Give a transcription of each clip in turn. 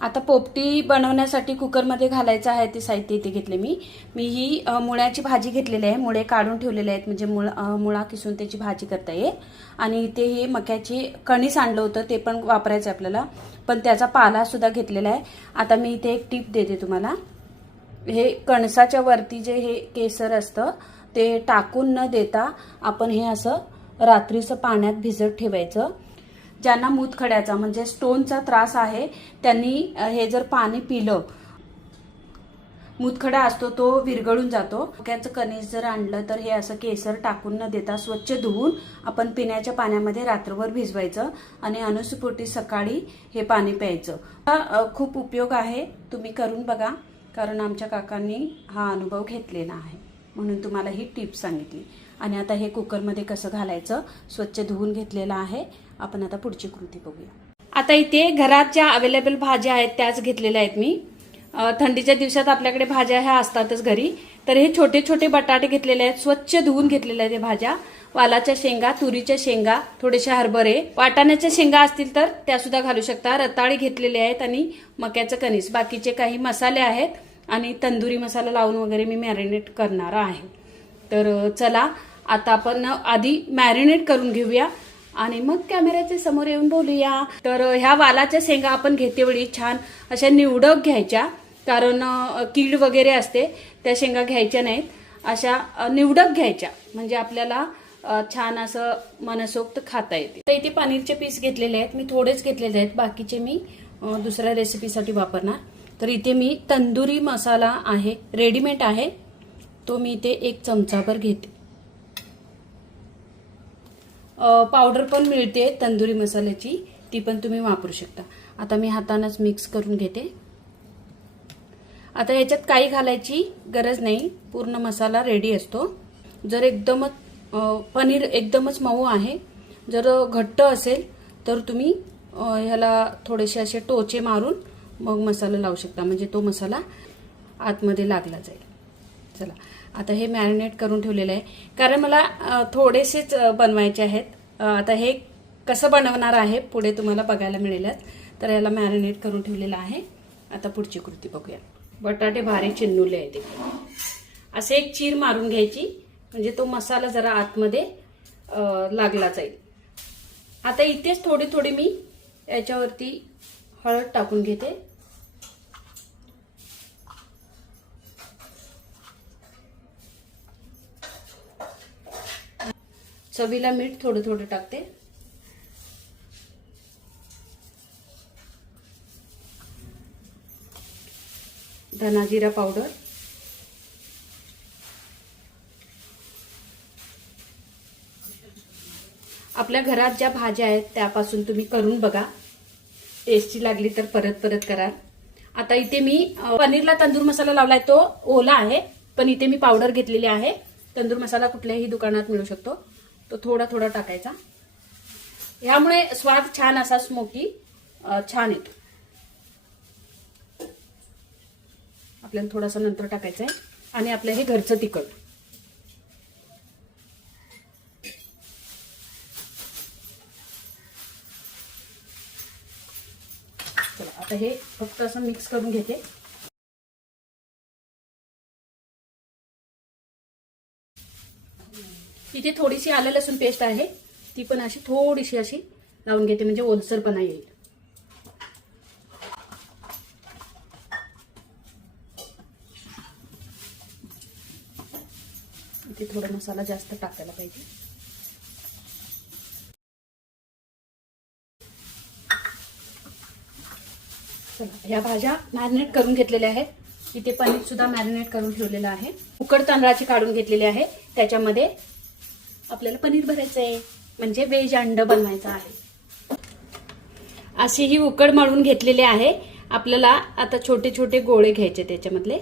आता पोपटी बनवण्यासाठी कुकरमध्ये घालायचं आहे ते साहित्य इथे घेतले मी ही मुळ्याची भाजी घेतलेली आहे। मुळे काढून ठेवलेले आहेत म्हणजे मुळा किसून त्याची भाजी करता येईल। आणि इथे हे मक्याची कणीस आणलं होतं ते पण वापरायचं आपल्याला, पण त्याचा पाला सुद्धा घेतलेला आहे। आता मी इथे एक टिप देते तुम्हाला। हे कणसाच्या वरती जे हे केसर असतं ते टाकून न देता आपण हे असं रात्रीचं पाण्यात भिजत ठेवायचं। ज्यांना मूतखड्याचा म्हणजे स्टोनचा त्रास आहे त्यांनी हे जर पाणी पिलं, मूतखडा असतो तो विरघळून जातो। मक्याचं कणीस जर आणलं तर हे असं केसर टाकून न देता स्वच्छ धुवून आपण पिण्याच्या पाण्यामध्ये रात्रभर भिजवायचं आणि अनुस्यूपोटी सकाळी हे पाणी प्यायचं। खूप उपयोग आहे, तुम्ही करून बघा, कारण आमच्या काकांनी हा अनुभव घेतलेला आहे म्हणून तुम्हाला ही टिप सांगितली। आणि आता हे कुकरमध्ये कसं घालायचं स्वच्छ धुवून घेतलेलं आहे। आपण आता पुढची कृती बघूया। आता इथे घरात ज्या अवेलेबल भाज्या आहेत त्याच घेतलेल्या आहेत मी। थंडीच्या दिवसात आपल्याकडे भाज्या ह्या असतातच घरी, तर हे छोटे छोटे बटाटे घेतलेले आहेत, स्वच्छ धुवून घेतलेल्या आहेत भाज्या। वालाच्या शेंगा, तुरीच्या शेंगा, थोडेसे हरभरे, वाटाण्याच्या शेंगा असतील तर त्या सुद्धा घालू शकता। रताळी घेतलेले आहेत आणि मक्याचं कणीस, बाकीचे काही मसाले आहेत आणि तंदुरी मसाला लावून वगैरे मी मॅरिनेट करणार आहे। तर चला आता आपण आधी मॅरिनेट करून घेऊया आणि मग कॅमेऱ्याच्या समोर येऊन बोलूया। तर ह्या वालाच्या शेंगा आपण घेतेवेळी छान अशा निवडक घ्यायच्या, कारण कीड वगैरे असते, त्या शेंगा घ्यायच्या नाहीत, अशा निवडक घ्यायच्या म्हणजे आपल्याला छान असं मनसोक्त खाता येते। तर इथे पनीरचे पीस घेतलेले आहेत, मी थोडेच घेतलेले आहेत, बाकीचे मी दुसऱ्या रेसिपीसाठी वापरणार। तर इथे मी तंदुरी मसाला आहे, रेडीमेड आहे, तो मी इथे 1 चमचाभर घेते। पावडर पण मिळते तंदुरी मसाल्याची, ती पण तुम्ही वापरू शकता। आता मी हातानेच मिक्स करून घेते। आता याच्यात काही घालायची गरज नाही, पूर्ण मसाला रेडी असतो। जर एकदमच पनीर एकदमच मऊ आहे, जर घट्ट असेल तर तुम्ही ह्याला थोडेसे असे टोचे मारून मग मसाला लावू शकता, म्हणजे तो मसाला आतमध्ये लागला जाईल। चला आता हे मॅरिनेट करून ठेवलेलं आहे, कारण मला थोडेसेच बनवायचे आहेत। आता हे कसं बनवणार आहे पुढे तुम्हाला बघायला मिळेलच। तर याला मॅरिनेट करून ठेवलेलं आहे। आता पुढची कृती बघूया। बटाटे भारी चिरलेले आहेत, असे एक चीर मारून घ्यायची म्हणजे तो मसाला जरा आतमध्ये लागला जाईल। आता इथेच थोडी थोडी मी याच्यावरती हळद टाकून घेते। चवीला मीठ थोडं थोडं टाकते। धना जिरा पावडर, आपल्या घरात ज्या भाज्या आहेत त्यापासून तुम्ही करून बघा, टेस्टी लागली तर परत परत करा। आता इथे मी पनीरला तंदूर मसाला लावलाय, तो ओला आहे, पण इथे मी पावडर घेतलेली आहे। तंदूर मसाला कुठल्याही दुकानात मिळू शकतो, तो थोडा थोडा टाकायचा, यामुळे स्वाद छान असा स्मोकी छान येतो। आपल्याला थोडासा नंतर टाकायचा आहे आणि आपलं हे घरचं तिखट। चला आता हे फक्त असं मिक्स करून घेते। इथे थोडीशी आलं लसूण पेस्ट आहे, ती पण अशी थोडीशी अशी लावून घेते म्हणजे ओलसरपणा येईल। इथे थोडा मसाला जास्त टाकायला पाहिजे। चला ह्या भाज्या मॅरिनेट करून घेतलेल्या आहेत। इथे पनीर सुद्धा मॅरिनेट करून ठेवलेलं आहे। उकड तांदळाची काढून घेतलेली आहे, त्याच्यामध्ये आपल्याला पनीर भरायचं आहे म्हणजे व्हेज अंड बनवायचं आहे। अशी ही उकड मळून घेतलेली आहे। आपल्याला आता छोटे छोटे गोळे घ्यायचे त्याच्यामधले।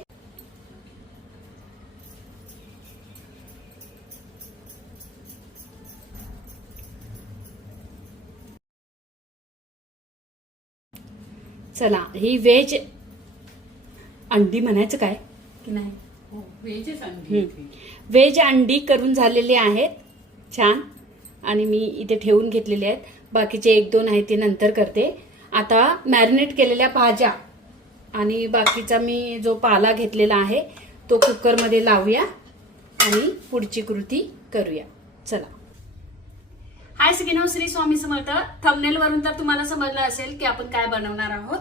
चला ही व्हेज अंडी म्हणायचं काय की नाही, व्हेज अंडी करून झालेली आहेत छान, आणि मी इथे ठेवून घेतलेले आहेत। बाकीचे 1-2 आहे ते नंतर करते। आता मॅरिनेट केलेल्या भाज्या आणि बाकीचा मी जो पाला घेतलेला आहे तो कुकरमध्ये लावूया आणि पुढची कृती करूया. चला. हाय सगळ्यांना, श्री स्वामी समर्थ. थंबनेल वरून तर तुम्हाला समजलं असेल की आपण काय बनवणार आहोत.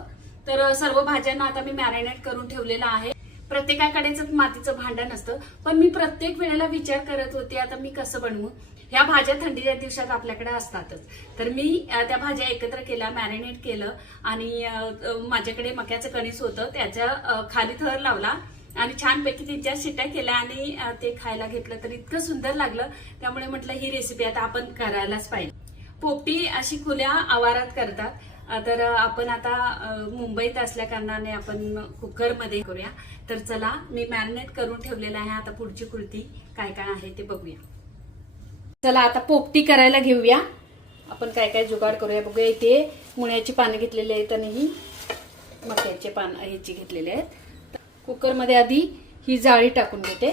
तर सर्व भाज्यांना आता मी मॅरिनेट करून ठेवलेलं आहे. प्रत्येकाकडेच मातीचं भांडं नसतं, पण मी प्रत्येक वेळेला विचार करत होते आता मी कसं बनवू. ह्या भाज्या थंडीच्या दिवसात आपल्याकडे असतातच, तर मी त्या भाज्या एकत्र केल्या, मॅरिनेट केलं आणि माझ्याकडे मक्याचं कणीस होतं, त्याच्या खाली थर लावला आणि छानपैकी 3-4 शिट्ट्या केल्या आणि ते खायला घेतलं तर इतकं सुंदर लागलं. त्यामुळे म्हटलं ही रेसिपी आता आपण करायलाच पाहिजे. पोपटी अशी खुल्या आवारात करतात, तर आपण आता मुंबईत असल्या कारणाने आपण कुकरमध्ये करूया. तर चला, मी मॅरिनेट करून ठेवलेलं आहे. आता पुढची कृती काय काय आहे ते बघूया. चला आता पोपटी करायला घेऊया. आपण काय काय जुगाड करूया बघूया. इथे मुळ्याची पानं घेतलेली आहेत आणि ही मक्याचे पानं ह्याची घेतलेले आहेत. कुकरमध्ये आधी ही जाळी टाकून घेते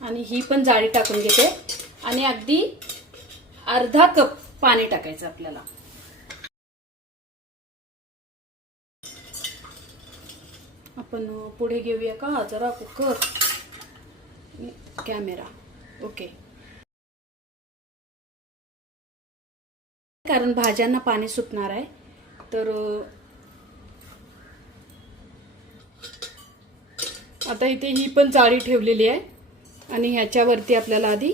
आणि ही पण जाळी टाकून घेते आणि अगदी अर्धा कप पाणी टाकायचं आपल्याला. आपण पुढे घेऊया का जरा कुकर, कॅमेरा. ओके. कारण भाज्यांना पाणी सुटणार आहे, तर आता इथे ही पण जाळी ठेवलेली आहे आणि ह्याच्यावरती आपल्याला आधी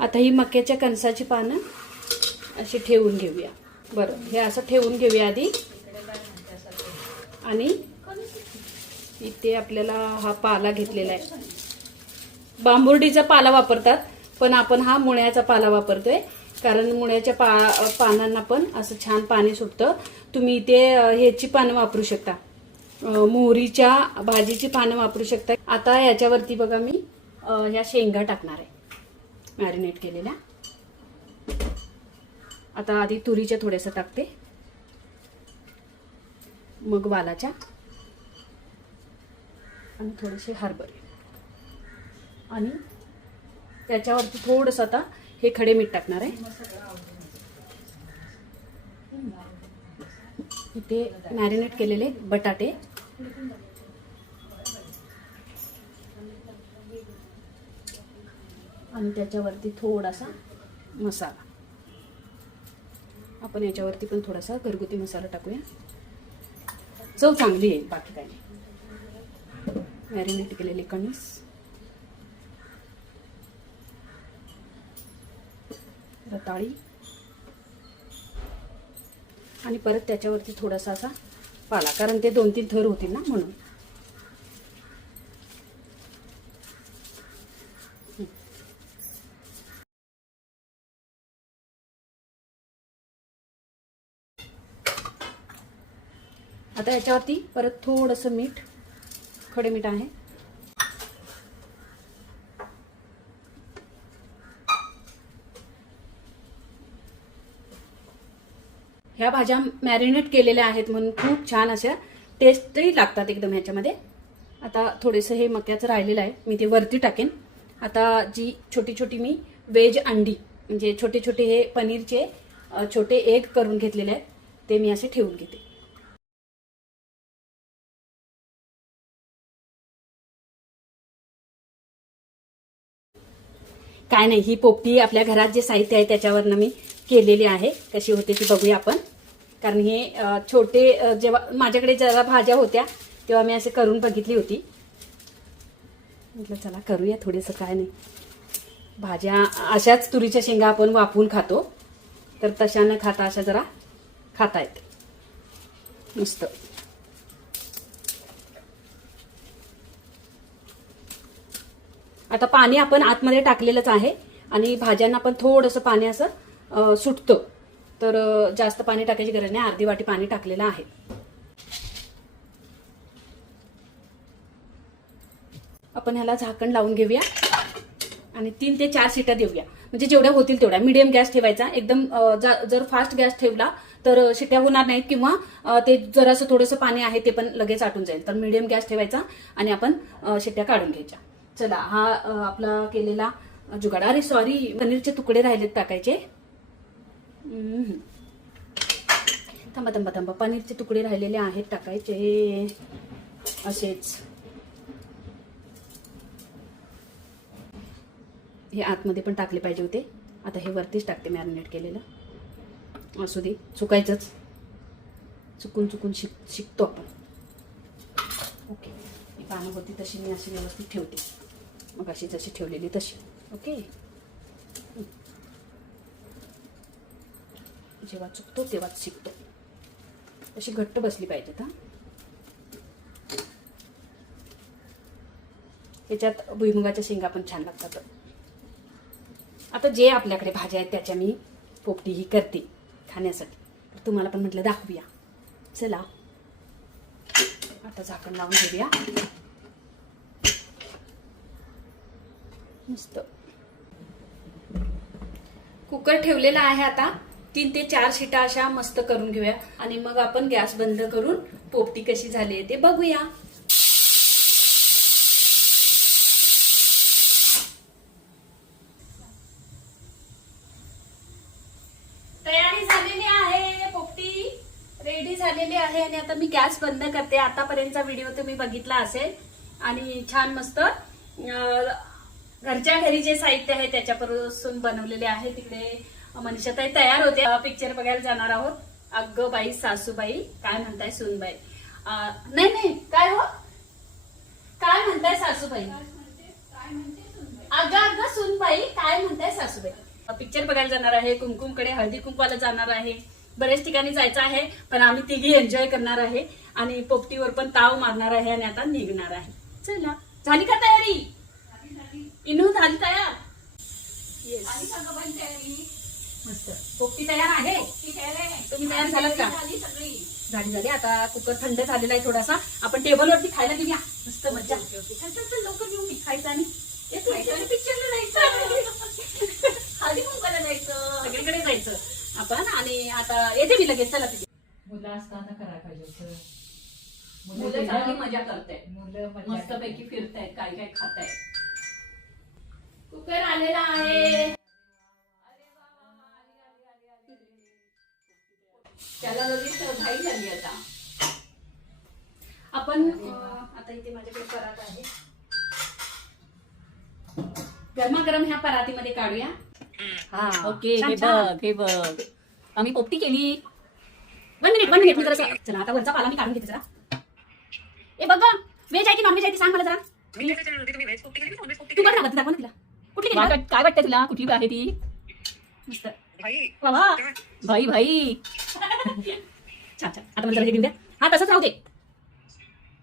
आता ही मक्याच्या कणसाची पानं अशी ठेवून घेऊया. बरं, हे असं ठेवून घेऊया आधी. आणि इथे आपल्याला हा पाला घेतलेला आहे. बांबुर्डीचा पाला वापरतात, पण आपण हा मुळ्याचा पाला वापरतोय कारण मुळ्याच्या पानांना पण असं छान पाणी सुटतं. तुम्ही इथे ह्याची पानं वापरू शकता, मोहरीच्या भाजीची पानं वापरू शकता. आता याच्यावरती बघा मी ह्या शेंगा टाकणार आहे मॅरिनेट केलेल्या. आता आधी तुरीच्या थोड्याशा टाकते, मग वालाच्या आणि थोडेसे हरभरे आणि त्याच्यावरती थोडंसं आता हे खडे मीठ टाकणार आहे. इथे मॅरिनेट केलेले बटाटे आणि त्याच्यावरती थोडासा मसाला. आपण याच्यावरती पण थोडासा घरगुती मसाला टाकूया, चव चांगली येईल, बाकी काय नाही. मॅरिनेट केलेले कणीस, रताळी आणि परत त्याच्यावरती थोडासा असा पाला, कारण ते 2-3 थर होतील ना म्हणून. आता याच्यावरती परत थोडंसं मीठ, खडे मीठ आहे. ह्या भाज्या मॅरिनेट केलेल्या आहेत म्हणून खूप छान अशा टेस्टही लागतात एकदम ह्याच्यामध्ये. आता थोडेसे हे मक्याचं राहिलेलं आहे, मी ते वरती टाकेन. आता जी छोटी छोटी मी वेज अंडी म्हणजे छोटे छोटे हे पनीरचे छोटे एग करून घेतलेले आहेत ते मी असे ठेवून घेते. काय नाही, ही पोपटी आपल्या घरात जे साहित्य आहे त्याच्यावरनं मी केलेली आहे. कशी होते ती बघूया आपण. कारण हे छोटे जेव्हा माझ्याकडे जरा भाज्या होत्या तेव्हा मी असे करून बघितली होती. म्हटलं चला करूया थोडंसं. काय नाही, भाज्या अशाच तुरीच्या शेंगा आपण वाफवून खातो, तर तशा न खाता अशा जरा खाता येते मस्त. आता पाणी आपण आतमध्ये टाकलेलंच आहे आणि भाज्यांना पण थोडंसं पाणी असं सुटतं, तर जास्त पाणी टाकायची गरज नाही. अर्धी वाटी पाणी टाकलेलं आहे. आपण ह्याला झाकण लावून घेऊया आणि 3 ते 4 शिट्या देऊया. म्हणजे जेवढ्या होतील तेवढ्या. मीडियम गॅस ठेवायचा एकदम. जर फास्ट गॅस ठेवला तर शिट्या होणार नाहीत किंवा ते जरासं थोडंसं पाणी आहे ते पण लगेच आटून जाईल. तर मीडियम गॅस ठेवायचा आणि आपण शिट्या काढून घ्यायच्या. चला, हा आपला केलेला जुगाड. अरे सॉरी, पनीरचे तुकडे राहिलेत टाकायचे. थांबा थांबा थांबा, पनीरचे तुकडे राहिलेले आहेत टाकायचे असेच. हे आतमध्ये पण टाकले पाहिजे होते, आता हे वरतीच टाकते मॅरिनेट केलेलं. असू दे, चुकायचंच, चुकून चुकून शिकतो आपण. ओके, ही पानं होती तशी मी अशी व्यवस्थित ठेवते, मग अशी जशी ठेवलेली तशी. ओके, जेव्हा चुकतो तेव्हाच शिकतो. अशी घट्ट बसली पाहिजेत. हा, याच्यात भुईमुगाच्या शेंगा पण छान लागतात. आता जे आपल्याकडे भाज्या आहेत त्याच्या मी पोपटी ही करते खाण्यासाठी, तर तुम्हाला पण म्हटलं दाखवूया. चला आता झाकण लावून घेऊया. मस्त कुकर ठेवलेला आहे. आता 3 ते 4 शिटा अशा मस्त करून घेऊया आणि मग आपण गॅस बंद करून पोपटी कशी झाली ते बघूया. तयारी झालेली आहे, पोपटी रेडी झालेली आहे आणि आता मी गॅस बंद करते. आतापर्यंतचा व्हिडिओ तुम्ही बघितला असेल आणि छान मस्त घरच्या घरी जे साहित्य आहे त्याच्यापासून बनवलेले आहे. तिकडे मनीषाताई तयार होते, पिक्चर बघायला जाणार आहोत. अगं बाई सासूबाई, काय म्हणताय सूनबाई? नाही नाही, काय हो, काय म्हणताय सासूबाई? अगं अगं सूनबाई, काय म्हणताय सासूबाई? पिक्चर बघायला जाणार आहे, कुमकुमकडे हळदी कुंकवाला जाणार आहे, बरेच ठिकाणी जायचं आहे. पण आम्ही तिघी एन्जॉय करणार आहे आणि पोपटीवर पण ताव मारणार आहे आणि आता निघणार आहे. चला, झाली का तयारी? इनू झाली तयार? मस्त, पोपटी तयार आहे. तुम्ही तयार झालात का? झाली झाली. आता कुकर थंड झालेला आहे थोडासा, आपण टेबलवरती खायला घेऊया. मस्त मजा. लवकर घेऊन खायचं आणि पिक्चरला जायचं, हळदी कुंकवाला जायचं, सगळीकडे जायचं आपण. आणि आता येते मी लगेच. चला, तिथे मुलं असताना करायला पाहिजे होतं. मुलं चांगली मजा करतायत, मुलं मस्तपैकी फिरतायत, काय काय खातायत. कुकर आलेला आहे, त्याला लगेच घाई झाली. आता आपण आता इथे माझ्याकडे परात आहे, गरमागरम ह्या परातीमध्ये काढूया. हा, ओके, हे बघ, हे बघ, आम्ही पोपटी केली. 1 मिनिट मी जरा. चला, आता वरचा पाला मी काढून घेते जरा. ए बघ, व्हेज आहे की नॉन व्हेज आहे ते सांग मला जरा. तू बघ ना, दाखव ना तिला कुठली केली. काय वाटतं तुला, कुठली आहे ती? मस्त बाबा, भाई भाई. छान छान. आता मला जरा हे घेऊन द्या. हा, तसंच राहू दे.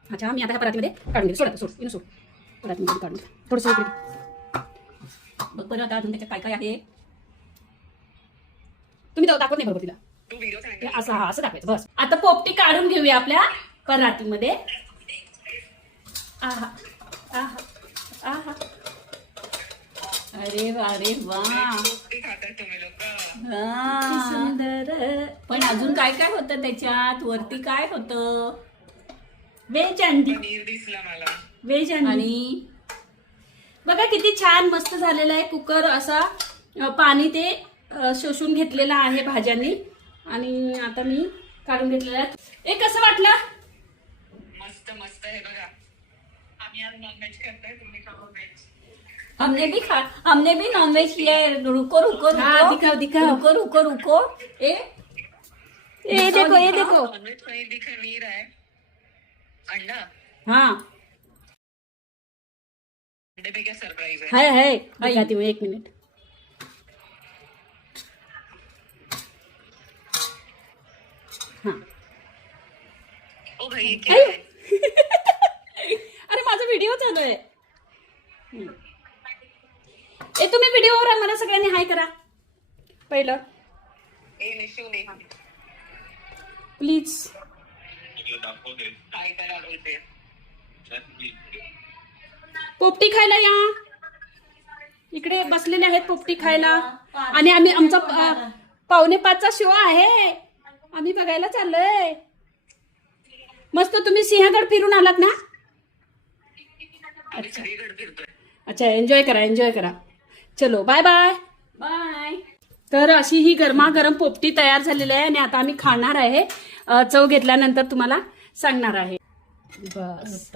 अच्छा, मी आता ह्या परातीमध्ये काढून घेते. सोड सोड, सोड परातीमध्ये काढून घे थोडंसं इकडे. बघ बरं आता अजून त्याच्यात काय काय आहे. तुम्ही दाखवत नाही बरोबर तिला. असं, हा असं दाखवायचं बस. आता पोपटी काढून घेऊया आपल्या परातीमध्ये. आहा आहा आहा, अरे वा, अरे वा, सुंदर. पण अजून काय काय होतं त्याच्यात? वरती काय होतं? व्हेज अंडी, व्हेज अंडी. आणि बघा किती छान मस्त झालेला आहे. कुकर असा पाणी ते शोषून घेतलेलं आहे भाज्यांनी. आणि आता मी काढून घेतलेला आहे. कसं वाटलं? मस्त मस्त आहे बघा. आम्ही आज नॉनव्हेज करतोय, तुम्ही खाओ व्हेज. हमने भी नॉनवेज किया है. रुको रुको हाँ, रुको, दिखाओ दिखाओ. रुको रुको रुको. ये देखो, ये देखो. नॉनव्हेज पनीर दिखा नहीं रहा है. अंडा, हाँ अंडे पे क्या सरप्राइज है? है दिखाती हूँ, 1 मिनट. हाँ, ओ भाई ये क्या है? अरे माझा व्हिडिओ चालू आहे. तुम्ही व्हिडिओवर मला सगळ्यांनी हाय करा पहिलं ए निशू ने प्लीज. काय करा बोलते. पोपटी खायला या. इकडे बसलेले आहेत पोपटी खायला. आणि आम्ही आमचा 4:45चा शो आहे, आम्ही बघायला चाललोय. मस्त. तुम्ही सिंहगड फिरून आलात ना? आम्ही सगळीकडे फिरतोय. अच्छा, एन्जॉय करा, एन्जॉय करा. चलो, बाय बाय. बाय. तर अशी ही गरमागरम पोपटी तयार झालेली आहे आणि आता आम्ही खाणार आहे. चव घेतल्यानंतर तुम्हाला सांगणार आहे. बस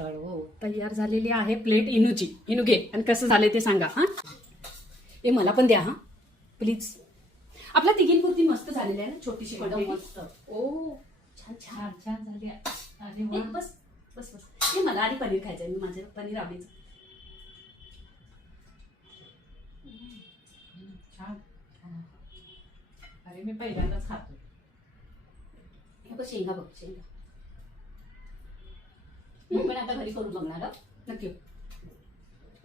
तयार झालेली आहे प्लेट इनूची. इनू घे आणि कसं झालंय ते सांगा. हा हे मला पण द्या हा प्लीज. आपल्या तिघींपुरती मस्त झालेली आहे ना छोटीशी क्वांटिटी. मस्त. ओ छान छान. छान छान झाली. अरे हे वा. बस बस बस. हे मला आणि पनीर खायचंय. मी माझं पनीर आवडीचं. छान. अरे मी पहिल्यांदाच खातो. हे बघ शेंगा बघ शेंगा. मी पण आता घरी करून बघणार हं. नक्की.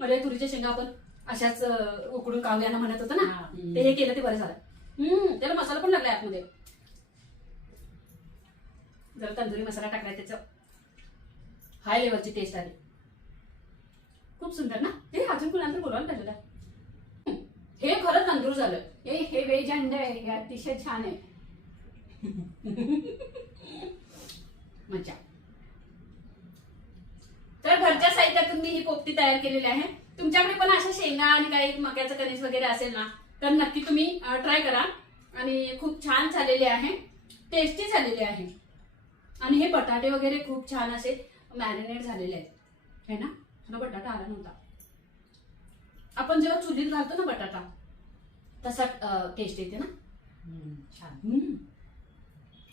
अरे तुरीच्या शेंगा आपण अशाच उकडून कावूया ना म्हणत होतं ना. हा. ते हे केलं ते बरं झालं. त्याला मसाला पण लागलाय आतमध्ये. जरा तंदुरी मसाला टाकलाय त्याचं हाय लेवलची टेस्ट आली. खूप सुंदर ना. हे अजून कुणाला बोलवायला पाहिजे होतं. हे खरं तंदूर झालं. हे व्हेज अंड आहे. हे अतिशय छान आहे. मजा. तर घरच्या साहित्यातून मी ही पोपटी तयार केलेली आहे. तुमच्याकडे पण अशा शेंगा आणि काही मक्याचं कणीस वगैरे असेल ना तर नक्की तुम्ही ट्राय करा. आणि खूप छान झालेले आहे. टेस्टी झालेले आहे. आणि हे बटाटे वगैरे खूप छान असे मॅरिनेट झालेले आहेत. है ना. मला बटाटा आला नव्हता. आपण जेव्हा चुलीत घालतो ना बटाटा तसा टेस्ट येते ना. छान.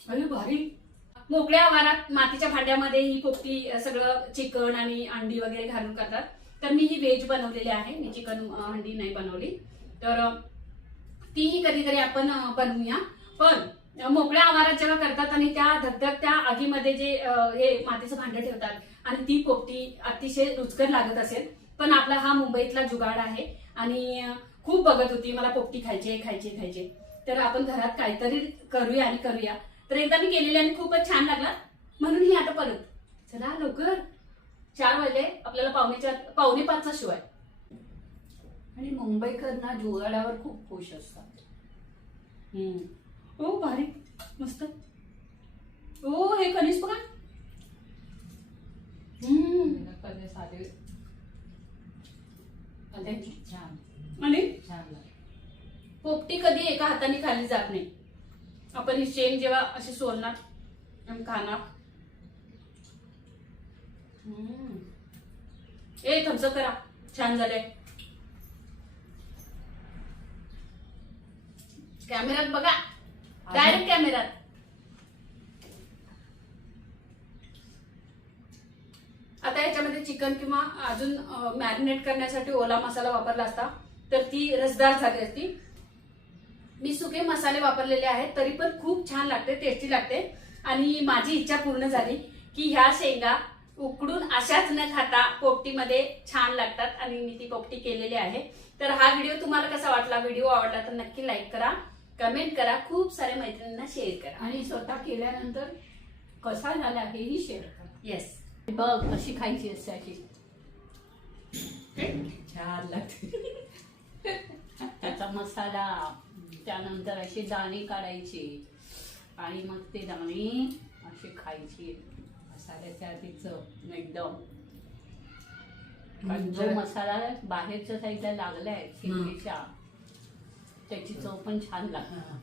अरे भारी. मोकळ्या आवारात मातीच्या भांड्यामध्ये ही पोपटी सगळं चिकन आणि अंडी वगैरे घालून करतात. तर मी ही व्हेज बनवलेली आहे. मी चिकन अंडी नाही बनवली. तर तीही कधीतरी आपण बनवूया. पण मोकळ्या आवारात जेव्हा करतात आणि त्या धगधगत्या आगीमध्ये जे हे मातीचं भांडं ठेवतात आणि ती पोपटी अतिशय रुचकर लागत असेल. पण आपला हा मुंबईतला जुगाड आहे आणि खूप बघत होती मला पोपटी खायची खायची खायची. तर आपण घरात काहीतरी करूया आणि करूया. तर एकदा मी केलेली आणि खूपच छान लागला म्हणून ही आता परत. चला लवकर 4 वाजले. आपल्याला 4:45चा शो आहे. आणि मुंबईकर ना जुगाडावर खूप खुश असतात. ओ भारी मस्त. ओ हे कणीस बघा. कधी साधे छान आणि छान लागते. पोपटी कधी एका हाताने खाली जात नाही. आपण ही शेंग जेव्हा अशी सोलणार आणि खाणार. ए थम्सअप करा. छान झालंय. कॅमेऱ्यात बघा. डायरेक्ट कॅमेऱ्यात. आता याच्यामध्ये चिकन किंवा अजून मॅरिनेट करण्यासाठी ओला मसाला वापरला असता तर ती रसदार झाली असती. मी सुके मसाले वापरलेले आहेत तरी पण खूप छान लागते. टेस्टी लागते. आणि माझी इच्छा पूर्ण झाली की ह्या शेंगा उकडून अशाच न खाता पोपटीमध्ये छान लागतात आणि मी ती पोपटी केलेली आहे. तर हा व्हिडिओ तुम्हाला कसा वाटला. व्हिडिओ आवडला तर नक्की लाईक करा, कमेंट करा, खूप साऱ्या मैत्रिणींना शेअर करा आणि स्वतः केल्यानंतर कसा झाला हेही शेअर करा. येस. बघ कशी खायची असते अशी. छान लागते. त्याचा मसाला त्यानंतर अशी दाणे काढायची आणि मग ते दाणे अशी खायची. मसाल्याच्या आधी चव एकदम. कारण जो मसाला बाहेरच्या साईडला लागलाय शेंगेच्या त्याची चव पण छान लागते.